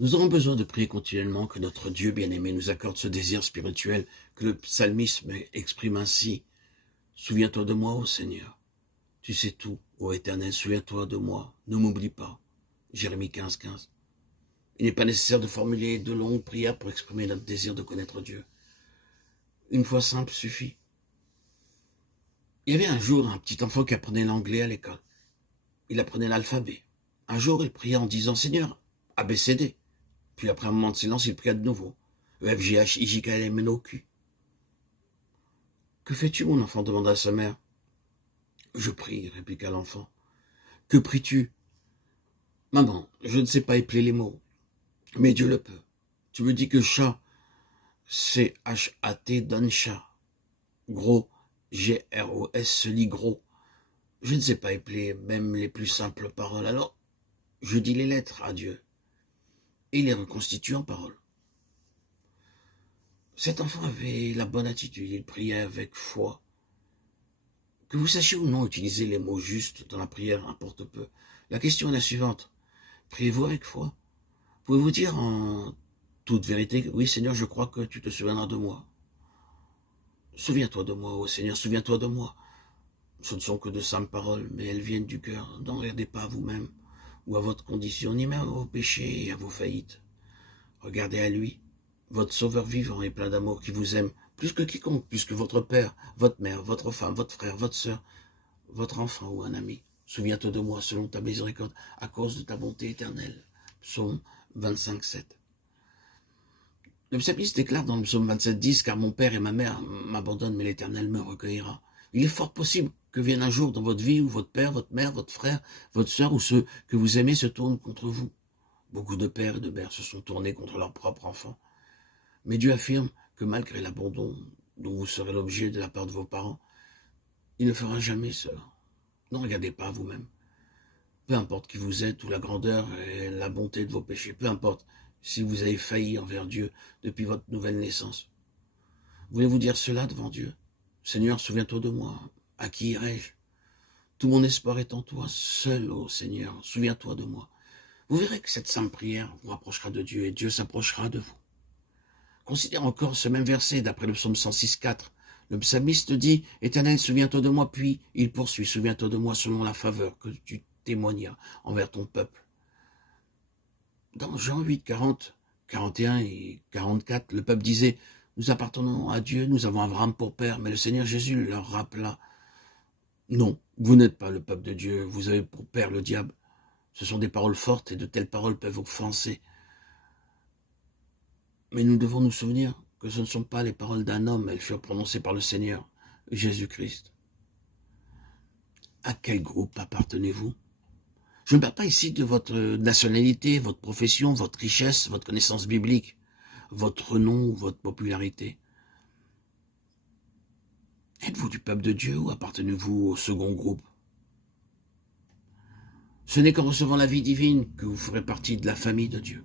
Nous aurons besoin de prier continuellement que notre Dieu bien-aimé nous accorde ce désir spirituel que le psalmisme exprime ainsi. Souviens-toi de moi, ô Seigneur. Tu sais tout, ô Éternel, souviens-toi de moi. Ne m'oublie pas. Jérémie 15, 15. Il n'est pas nécessaire de formuler de longues prières pour exprimer notre désir de connaître Dieu. Une fois simple suffit. Il y avait un jour un petit enfant qui apprenait l'anglais à l'école. Il apprenait l'alphabet. Un jour, il pria en disant « Seigneur, ABCD ». Puis après un moment de silence, il pria de nouveau « EFGH, IJKL, MNOQ ». « Que fais-tu, mon enfant » demanda sa mère. « Je prie », répliqua l'enfant. « Que pries-tu »« Maman, je ne sais pas épeler les mots, mais Dieu le peut. Tu me dis que chat, c'est H-A-T donne chat. Gros, G-R-O-S se lit gros. Je ne sais pas épeler même les plus simples paroles, alors je dis les lettres à Dieu et il les reconstitue en paroles. Cet enfant avait la bonne attitude, il priait avec foi. Que vous sachiez ou non utiliser les mots justes dans la prière importe peu. La question est la suivante. Priez-vous avec foi? Pouvez-vous dire en toute vérité, oui Seigneur, je crois que tu te souviendras de moi. Souviens-toi de moi, ô Seigneur, souviens-toi de moi. Ce ne sont que de simples paroles, mais elles viennent du cœur. N'en regardez pas à vous-même ou à votre condition, ni même à vos péchés et à vos faillites. Regardez à lui, votre Sauveur vivant et plein d'amour qui vous aime plus que quiconque, plus que votre père, votre mère, votre femme, votre frère, votre sœur, votre enfant ou un ami. Souviens-toi de moi selon ta miséricorde, à cause de ta bonté éternelle. Psaume 25, 7. Le psalmiste déclare dans le psaume 27, 10, car mon père et ma mère m'abandonnent, mais l'Éternel me recueillera. Il est fort possible que vienne un jour dans votre vie où votre père, votre mère, votre frère, votre sœur ou ceux que vous aimez se tournent contre vous. Beaucoup de pères et de mères se sont tournés contre leurs propres enfants. Mais Dieu affirme que malgré l'abandon dont vous serez l'objet de la part de vos parents, il ne fera jamais cela. Ne regardez pas à vous-même. Peu importe qui vous êtes ou la grandeur et la bonté de vos péchés, peu importe si vous avez failli envers Dieu depuis votre nouvelle naissance. Voulez-vous dire cela devant Dieu? Seigneur, souviens-toi de moi. À qui irai-je? Tout mon espoir est en toi, seul, ô Seigneur, souviens-toi de moi. Vous verrez que cette simple prière vous rapprochera de Dieu et Dieu s'approchera de vous. Considère encore ce même verset d'après le psaume 106, 4. Le psalmiste dit « Éternel, souviens-toi de moi », puis il poursuit « Souviens-toi de moi selon la faveur que tu témoignas envers ton peuple ». Dans Jean 8, 40, 41 et 44, le peuple disait « Nous appartenons à Dieu, nous avons Abraham pour père », mais le Seigneur Jésus leur rappela « Non, vous n'êtes pas le peuple de Dieu, vous avez pour père le diable ». Ce sont des paroles fortes et de telles paroles peuvent offenser. Mais nous devons nous souvenir que ce ne sont pas les paroles d'un homme, elles furent prononcées par le Seigneur, Jésus-Christ. À quel groupe appartenez-vous? Je ne parle pas ici de votre nationalité, votre profession, votre richesse, votre connaissance biblique, votre nom, votre popularité. Êtes-vous du peuple de Dieu ou appartenez-vous au second groupe? Ce n'est qu'en recevant la vie divine que vous ferez partie de la famille de Dieu.